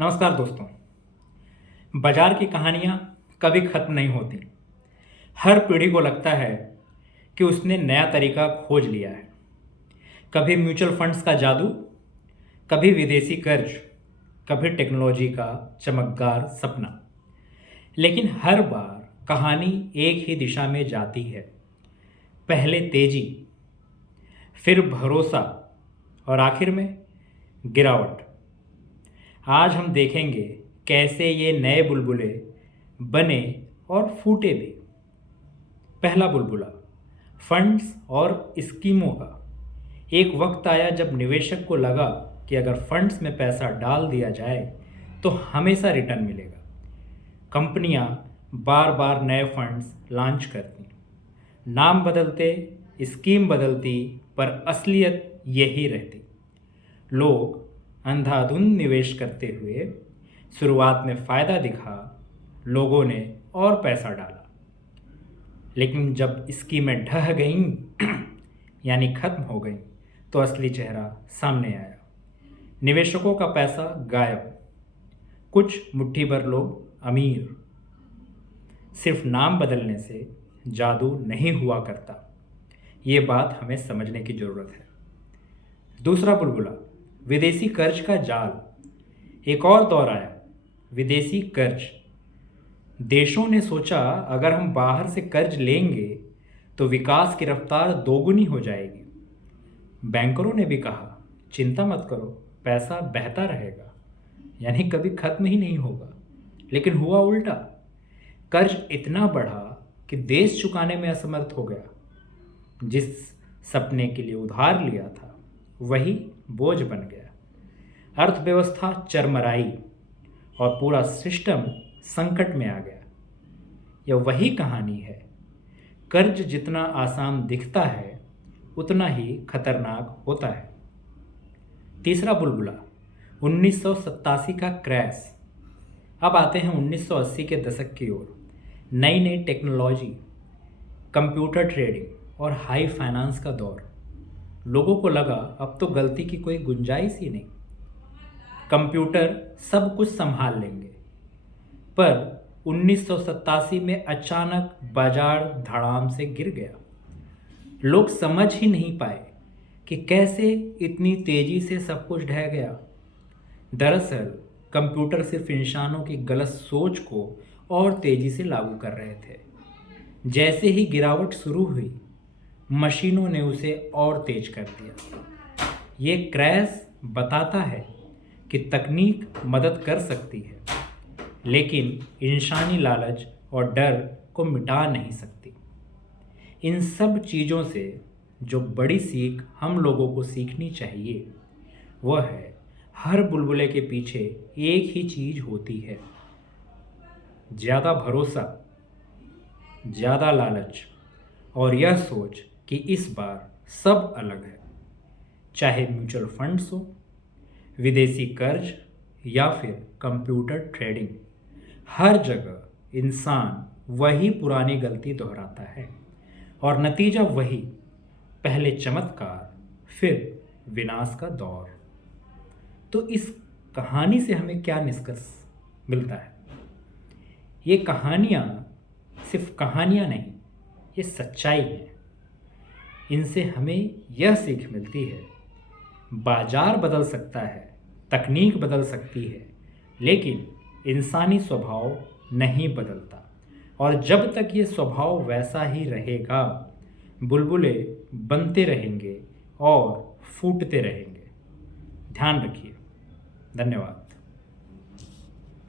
नमस्कार दोस्तों। बाजार की कहानियाँ कभी खत्म नहीं होती। हर पीढ़ी को लगता है कि उसने नया तरीका खोज लिया है। कभी म्यूचुअल फंड्स का जादू, कभी विदेशी कर्ज, कभी टेक्नोलॉजी का चमकदार सपना। लेकिन हर बार कहानी एक ही दिशा में जाती है। पहले तेजी, फिर भरोसा और आखिर में गिरावट। आज हम देखेंगे कैसे ये नए बुलबुले बने और फूटे भी। पहला बुलबुला फंड्स और स्कीमों का। एक वक्त आया जब निवेशक को लगा कि अगर फंड्स में पैसा डाल दिया जाए तो हमेशा रिटर्न मिलेगा। कंपनियां बार बार नए फंड्स लॉन्च करती, नाम बदलते, स्कीम बदलती, पर असलियत यही रहती। लोग अंधाधुंध निवेश करते हुए शुरुआत में फ़ायदा दिखा, लोगों ने और पैसा डाला। लेकिन जब स्कीमें ढह गईं यानी खत्म हो गईं, तो असली चेहरा सामने आया। निवेशकों का पैसा गायब, कुछ मुट्ठी भर लोग अमीर। सिर्फ नाम बदलने से जादू नहीं हुआ करता, ये बात हमें समझने की ज़रूरत है। दूसरा बुलबुला विदेशी कर्ज का जाल। एक और दौर आया, विदेशी कर्ज। देशों ने सोचा अगर हम बाहर से कर्ज लेंगे तो विकास की रफ्तार दोगुनी हो जाएगी। बैंकरों ने भी कहा चिंता मत करो, पैसा बहता रहेगा, यानी कभी खत्म ही नहीं होगा। लेकिन हुआ उल्टा। कर्ज इतना बढ़ा कि देश चुकाने में असमर्थ हो गया। जिस सपने के लिए उधार लिया था वही बोझ बन गया। अर्थव्यवस्था चरमराई और पूरा सिस्टम संकट में आ गया। यह वही कहानी है, कर्ज जितना आसान दिखता है उतना ही खतरनाक होता है। तीसरा बुलबुला 1987 का क्रैश। अब आते हैं 1980 के दशक की ओर। नई नई टेक्नोलॉजी, कंप्यूटर ट्रेडिंग और हाई फाइनेंस का दौर। लोगों को लगा अब तो गलती की कोई गुंजाइश ही नहीं, कंप्यूटर सब कुछ संभाल लेंगे। पर 1987 में अचानक बाजार धड़ाम से गिर गया। लोग समझ ही नहीं पाए कि कैसे इतनी तेजी से सब कुछ ढह गया। दरअसल कंप्यूटर सिर्फ इंसानों की गलत सोच को और तेजी से लागू कर रहे थे। जैसे ही गिरावट शुरू हुई, मशीनों ने उसे और तेज कर दिया। ये क्रैश बताता है कि तकनीक मदद कर सकती है, लेकिन इंसानी लालच और डर को मिटा नहीं सकती। इन सब चीज़ों से जो बड़ी सीख हम लोगों को सीखनी चाहिए वह है, हर बुलबुले के पीछे एक ही चीज़ होती है, ज़्यादा भरोसा, ज़्यादा लालच और यह सोच कि इस बार सब अलग है। चाहे म्यूचुअल फंड्स हो, विदेशी कर्ज या फिर कंप्यूटर ट्रेडिंग, हर जगह इंसान वही पुरानी गलती दोहराता है और नतीजा वही, पहले चमत्कार फिर विनाश का दौर। तो इस कहानी से हमें क्या निष्कर्ष मिलता है? ये कहानियाँ सिर्फ कहानियाँ नहीं, ये सच्चाई है। इनसे हमें यह सीख मिलती है, बाजार बदल सकता है, तकनीक बदल सकती है, लेकिन इंसानी स्वभाव नहीं बदलता। और जब तक ये स्वभाव वैसा ही रहेगा, बुलबुले बनते रहेंगे और फूटते रहेंगे। ध्यान रखिए। धन्यवाद।